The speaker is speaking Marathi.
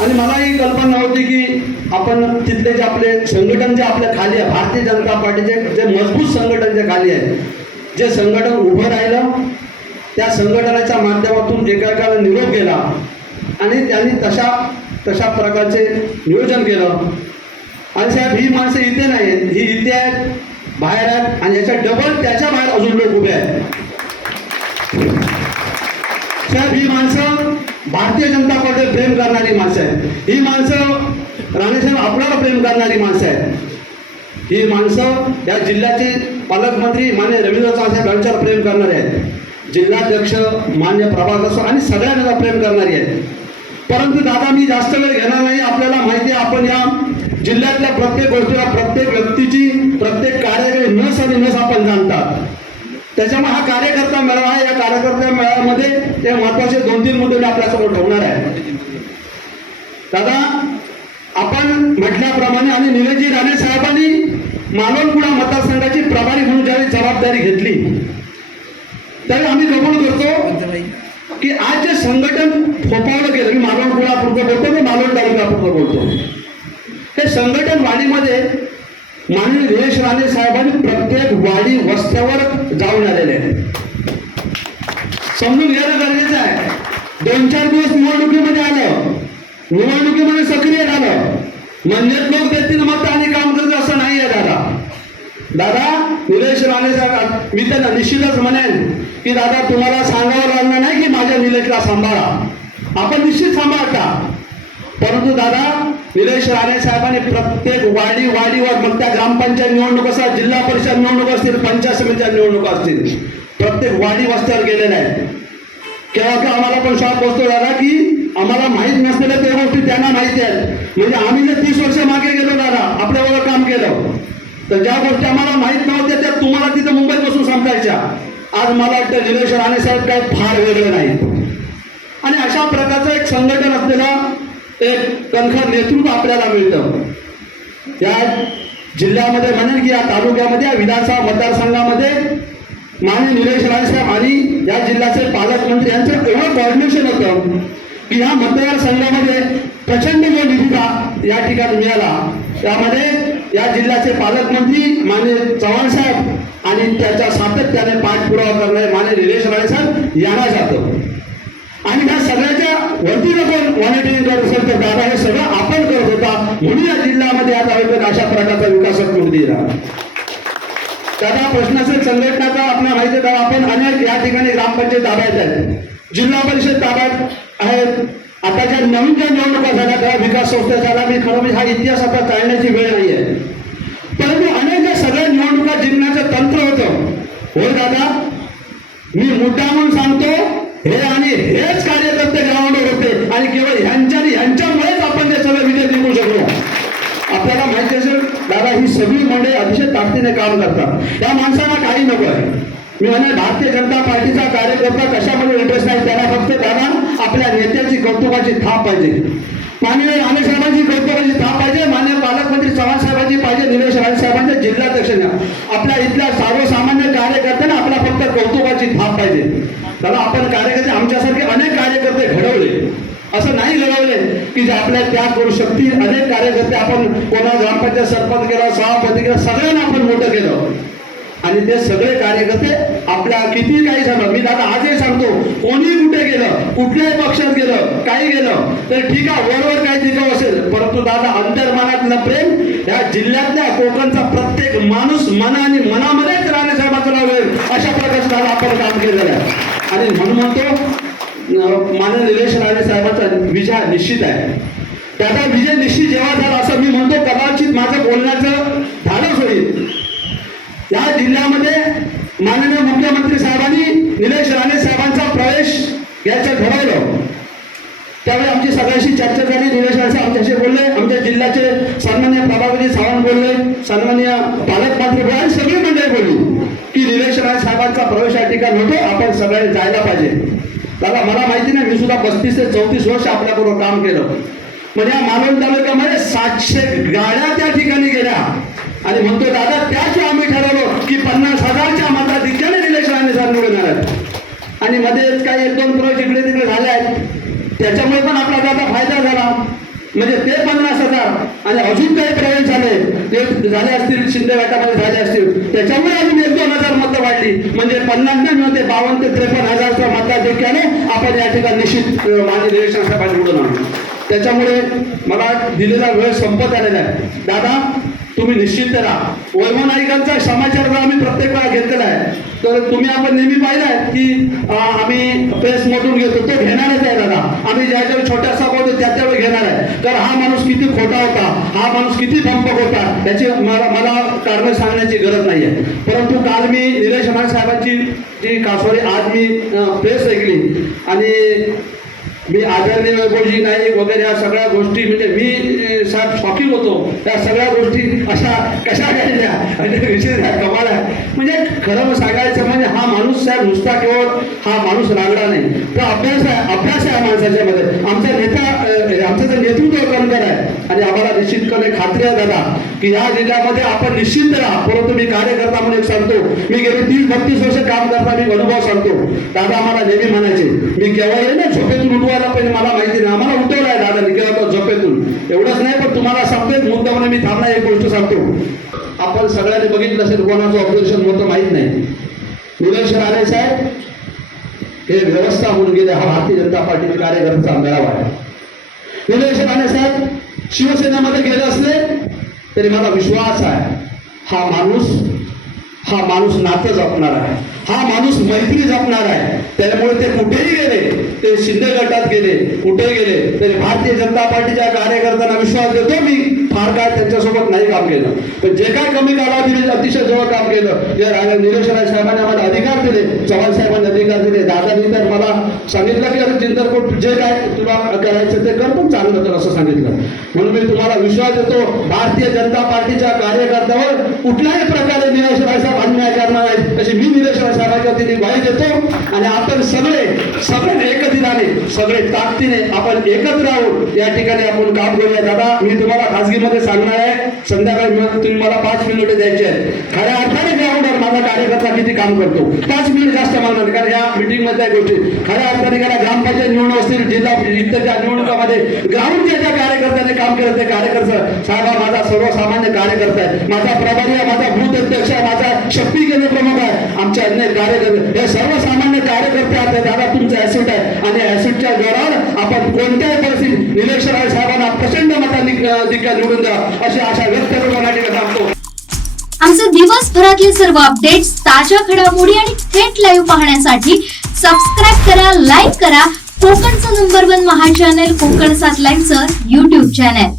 आणि मला ही कल्पना नव्हती की आपण तिथले जे आपले संघटन जे आपल्या खाली आहे, भारतीय जनता पार्टीचे जे मजबूत संघटन जे खाली आहे, जे संघटन उभं राहिलं, त्या संघटनाच्या माध्यमातून एकेकाला निरोप गेला आणि त्यांनी तशा प्रकारचे नियोजन केलं. आणि साहेब, ही माणसं इथे नाही आहेत, ही इथे आहेत, बाहेर आहेत, आणि याच्या डबल त्याच्या बाहेर अजून लोक उभे आहेत. साहेब, ही माणसं भारतीय जनता पार्टीवर प्रेम करणारी माणसं आहेत. ही माणसं राणेसाहेब आपल्याला प्रेम करणारी माणसं आहेत. ही माणसं या जिल्ह्याचे पालकमंत्री मान्य रवींद्र चव्हाण यांच्यावर प्रेम करणारे आहेत. जिल्हाध्यक्ष मान्य प्रभाकर आणि सगळ्यांना प्रेम करणारी आहेत. परंतु दादा, मी जास्त वेळ घेणार नाही. आपल्याला माहिती आहे, आपण या जिल्ह्यातल्या प्रत्येक गोष्टीला, प्रत्येक व्यक्तीची, प्रत्येक कार्याकडे नस आणि नस आपण जाणतात. त्याच्यामुळे हा कार्यकर्ता मेळावा आहे. या कार्यकर्ता मेळाव्यामध्ये ते महत्वाचे 2-3 मुद्दे मी आपल्यासमोर ठेवणार आहे. दादा, आपण म्हटल्याप्रमाणे आणि निलेशजी राणे साहेबांनी मालवणकुडा मतदारसंघाची प्रभारी म्हणून ज्यावेळी जबाबदारी घेतली, त्यावेळी आम्ही कबूल करतो की आज जे संघटन फोपावलं गेलं, मी मालवणकुडा पुरतं बोलतो, मी मालवण तालुक्यापुरतं बोलतो, हे संघटन वाढीमध्ये माननीय निलेश राणे साहेबांनी प्रत्येक वाडी वस्त्यावर जाऊन आलेले आहेत. समजून घेणं गरजेचं आहे. 2-4 दिवस निवडणुकीमध्ये आलं, निवडणुकीमध्ये सक्रिय झालं म्हणजे लोक देतील मत आणि काम करतील असं नाही आहे. दादा निलेश राणे साहेब, मी त्यांना निश्चितच म्हणेन की दादा, तुम्हाला सांगावं लागणार नाही की माझ्या निलेशला सांभाळा, आपण निश्चित सांभाळता. परंतु दादा, निलेश राणे साहेबांनी प्रत्येक वाडीवर, मग त्या ग्रामपंचायत निवडणूक असतात, जिल्हा परिषद निवडणूक असतील, पंचायत समितीच्या निवडणूक असतील, प्रत्येक वाडी वस्त्यावर गेलेल्या आहेत. केव्हा केव्हा आम्हाला पण शॉक बसतो दादा की आम्हाला माहीत नसलेल्या त्या गोष्टी त्यांना माहिती आहेत. म्हणजे आम्ही जर 30 वर्ष मागे गेलो दादा, आपल्याबरोबर काम केलं, तर ज्या गोष्टी आम्हाला माहीत नव्हत्या त्या तुम्हाला तिथं मुंबईत बसून सांगायच्या. आज मला वाटतं निलेश राणे साहेब काय फार वेगळे नाहीत. आणि अशा प्रकारचं एक संघटन असलेलं एक कणखर नेतृत्व आपल्याला मिळतं. या जिल्ह्यामध्ये म्हणेन की या तालुक्यामध्ये, या विधानसभा मतदारसंघामध्ये माननीय निलेश राणे साहेब आणि या जिल्ह्याचे पालकमंत्री यांचं एवढं कॉर्डिनेशन होतं की या मतदारसंघामध्ये प्रचंड जो निधी या ठिकाणी मिळाला, त्यामध्ये या जिल्ह्याचे पालकमंत्री माननीय चव्हाण साहेब आणि त्याच्या सातत्याने पाठपुरावा करणारे माननीय निलेश राणे साहेब यांना जातं. आणि ह्या सगळ्याच्या वरतीनं पण मॉनिटरिंग करत असेल तर दादा, हे सगळं आपण करत होता, म्हणून या जिल्ह्यामध्ये आज आयोजन अशा प्रकारचा विकासात्मक दिला. दादा, प्रश्न असेल संघटनाचा, आपल्याला माहिती आहे दादा, आपण अनेक या ठिकाणी ग्रामपंचायत ताब्यात आहेत, जिल्हा परिषद ताब्यात आहेत. आता ज्या नवीन ज्या निवडणुका झाल्या, त्या विकास संस्था झाला, मी खरं म्हणजे हा इतिहास आता टाळण्याची वेळ नाही आहे. परंतु अनेक ज्या सगळ्या निवडणुका जिंकण्याचं तंत्र होतं. होय दादा, मी मुद्दा म्हणून सांगतो, हे आणि हेच कार्यकर्ते ग्राउंडवर होते आणि केवळ ह्यांच्यामुळेच आपण ते सगळं विजय जिंकू शकलो. आपल्याला माहिती असेल दादा, ही सगळी मंडळी अतिशय ताकदीने काम करतात. या माणसाला काही नको आहे. मी म्हणेन भारतीय जनता पार्टीचा कार्यकर्ता कशामध्ये इंटरेस्ट नाही, त्याला फक्त दादा आपल्या नेत्याची कौतुकाची थाप पाहिजे, माननीय राणे साहेबांची कौतुकाची थाप पाहिजे, माननीय पालकमंत्री चव्हाण साहेबांची पाहिजे, निलेश राणे साहेबांच्या जिल्हाध्यक्षांना, आपल्या इथल्या सर्वसामान्य कार्यकर्त्यांना आपला फक्त कौतुकाची थाप पाहिजे. दादा, आपण कार्यकर्ते, आमच्यासारखे अनेक कार्यकर्ते घडवले, असं नाही घडवले की जे आपल्या त्याग करू शकतील. अनेक कार्यकर्ते आपण, कोणा ग्रामपंचायत सरपंच केला, सभापती केला, सगळ्यांना आपण मोठं केलं. आणि ते सगळे कार्यकर्ते आपल्या किती काही झालं, मी दादा आजही सांगतो, कोणी कुठे गेलं, कुठल्याही पक्षात गेलं, काही गेलं तर ठीक आहे, वरवर काही दिगाव असेल, परंतु दादा अंतर्मनातलं प्रेम या जिल्ह्यातल्या कोकणचा प्रत्येक माणूस मनामध्येच राणे साहेबांचं नाव आहे. अशा प्रकारचं दादा आपण काम केलेलं आहे. आणि म्हणून म्हणतो, माननीय निलेश राणे साहेबांचा विजय निश्चित आहे. त्याचा विजय निश्चित जेव्हा झाला, असं मी म्हणतो, कदाचित माझं बोलण्याचं धाडस होईल. या जिल्ह्यामध्ये माननीय मुख्यमंत्री साहेबांनी निलेश राणे साहेबांचा प्रवेश घ्यायचं ठरवलं. त्यावेळी आमची सगळ्याशी चर्चा झाली. निलेश राणे साहेब आमच्याशी बोलले, आमच्या जिल्ह्याचे सन्माननीय प्रभाकरजी सावंत बोलले, सन्माननीय पालकमंत्री बोलले आणि सगळी मंडळी बोलली की निलेश राणे साहेबांचा प्रवेश या ठिकाणी होतो, आपण सगळे जायला पाहिजे. दादा, मला माहिती नाही, मी सुद्धा 35 ते 34 वर्ष आपल्याबरोबर काम केलं. म्हणजे या मालवण तालुक्यामध्ये 700 गाड्या त्या ठिकाणी गेल्या. आणि म्हणतो दादा, त्याच आम्ही ठरवलं की 50,000च्या मताधिक्याने निलेश राणे साहेब निवडून आहेत. आणि मध्ये काही 1-2 प्रवेश इकडे तिकडे झाले आहेत, त्याच्यामुळे पण आपला दादा फायदा झाला. झाले असतील, शिंदे गटामध्ये झाले असतील, त्याच्यामुळे अजून 1-2 हजार मतं वाढली. म्हणजे 50 नाही होते, 52 ते 53,000च्या मताधिक्याने आपण या ठिकाणी निश्चित माननीय निरीक्षण साहेबांनी निवडून आणलं. त्याच्यामुळे मला दिलेला वेळ संपत आलेला आहे. दादा तुम्ही निश्चित राहा. वैभव नाईकांचा समाचार जर आम्ही प्रत्येक वेळा घेतलेला आहे, तर तुम्ही आपण नेहमी पाहिलाय की आम्ही प्रेसमधून घेतो, तो घेणारच आहे दादा. आम्ही ज्याच्यावेळी छोट्या सभा होतो त्याच्यावेळी घेणार आहे. तर हा माणूस किती खोटा होता, हा माणूस किती धंपक होता, याची मला कारण सांगण्याची गरज नाही आहे. परंतु काल मी निलेश राणे साहेबांची जी कासोरी आज मी प्रेस ऐकली आणि मी आदरणीय वैभवजी नाईक वगैरे या सगळ्या गोष्टी म्हणजे मी साहेब शॉकिंग होतो. त्या सगळ्या गोष्टी अशा कशा घ्यायच्या म्हणजे विषय कमाल आहे. म्हणजे खरं सांगायचं म्हणजे हा माणूस साहेब नुसता केवळ हा माणूस रागडा नाही, तर अभ्यास आहे माणसाच्या मध्ये. आमचा नेता आमचं जे नेतृत्व कमतर आहे आणि आम्हाला निश्चितपणे खात्री आहे दादा की या जिल्ह्यामध्ये आपण निश्चित राहा. परंतु मी कार्यकर्ता म्हणून एक सांगतो, मी गेले 30-32 वर्ष काम करता मी अनुभव सांगतो. दादा आम्हाला नेहमी म्हणायचे, मी केव्हा येईल ना झोपेतून उठवायला पहिले मला माहिती नाही, आम्हाला उठवलं आहे दादा केव्हा झोपेतून. एवढंच नाही पण तुम्हाला सांगतोय मुद्दा म्हणून मी थांबणार एक गोष्ट सांगतो. आपण सगळ्यांनी बघितलं असेल, कोणाचं ऑपरेशन होतं माहीत नाही. निलेश राणे साहेब हे व्यवस्था म्हणून गेले. हा भारतीय जनता पार्टीचे कार्यकर्त्याचा मेळावा आहे. निलेश राणे साहेब शिवसेनेमध्ये गेले असले तरी मला विश्वास आहे हा माणूस नातं जपणार आहे, हा माणूस मैत्री जपणार आहे. त्यामुळे ते कुठेही गेले, ते शिंदे गटात गेले, कुठेही गेले तरी भारतीय जनता पार्टीच्या कार्यकर्त्यांना विश्वास देतो मी. फार काय त्यांच्यासोबत नाही काम केलं, पण जे काय कमी कालावधीत अतिशय जवळ काम केलं. जे निलेश राणे साहेबांनी आम्हाला अधिकार दिले, चव्हाण साहेबांनी अधिकार दिले, दादांनी तर मला सांगितलं की अरे चिंतरकोट जे काय तुला करायचं ते कर, पण चांगलं कर असं सांगितलं. म्हणून मी तुम्हाला विश्वास देतो भारतीय जनता पार्टीच्या कार्यकर्त्यावर कुठल्याही प्रकारे निलेश राणे साहेब अन्याय करणार नाही अशी मी निलेश राणे साहेबांच्या वतीने ग्वाही देतो. आणि आपण सगळे एकत्रिताने सगळे ताकदीने आपण एकत्र राहून या ठिकाणी आपण काम करूया. दादा मी तुम्हाला खासगीमध्ये सांगणार आहे, संध्याकाळी तुम्ही मला 5 मिनिटं द्यायचे आहेत. खऱ्या अर्थाने ग्राउंडवर माझा कार्यकर्ता किती काम करतो, 5 मिनिट जास्त मागणार नाही, कारण या मिटिंग मधल्या गोष्टी खऱ्या अर्थाने ग्रामपंचायत निवडणूक असतील, जिल्हा इतरच्या निवडणुकामध्ये ग्राउंडच्या ज्या कार्यकर्त्याने काम केलं ते कार्यकर्ता साहेब हा माझा सर्वसामान्य कार्यकर्ता आहे, माझा प्रभारी आहे, माझा बूथ अध्यक्ष आहे, माझा शक्ती केंद्र प्रमुख आहे. आमचे अन्य कार्यकर्ते हे सर्वसामान्य कार्यकर्ते आहेत. दादा तुमचं ऍसिड आहे आणि ऍसिडच्या जोरावर आपण कोणत्याही परिस्थितीत निलेश राणे साहेबांना प्रचंड मताधिक्य निवडून द्या अशी आशा व्यक्त करण्यासाठी सांगतो. आमचे दिवसभरातले सर्व अपडेट्स, ताज्या घडामोडी आणि थेट लाईव्ह पाहण्यासाठी सबस्क्राईब करा, लाईक करा कोकणचं नंबर 1 महा चॅनल कोकण 7 लाईव्हचं YouTube चॅनल.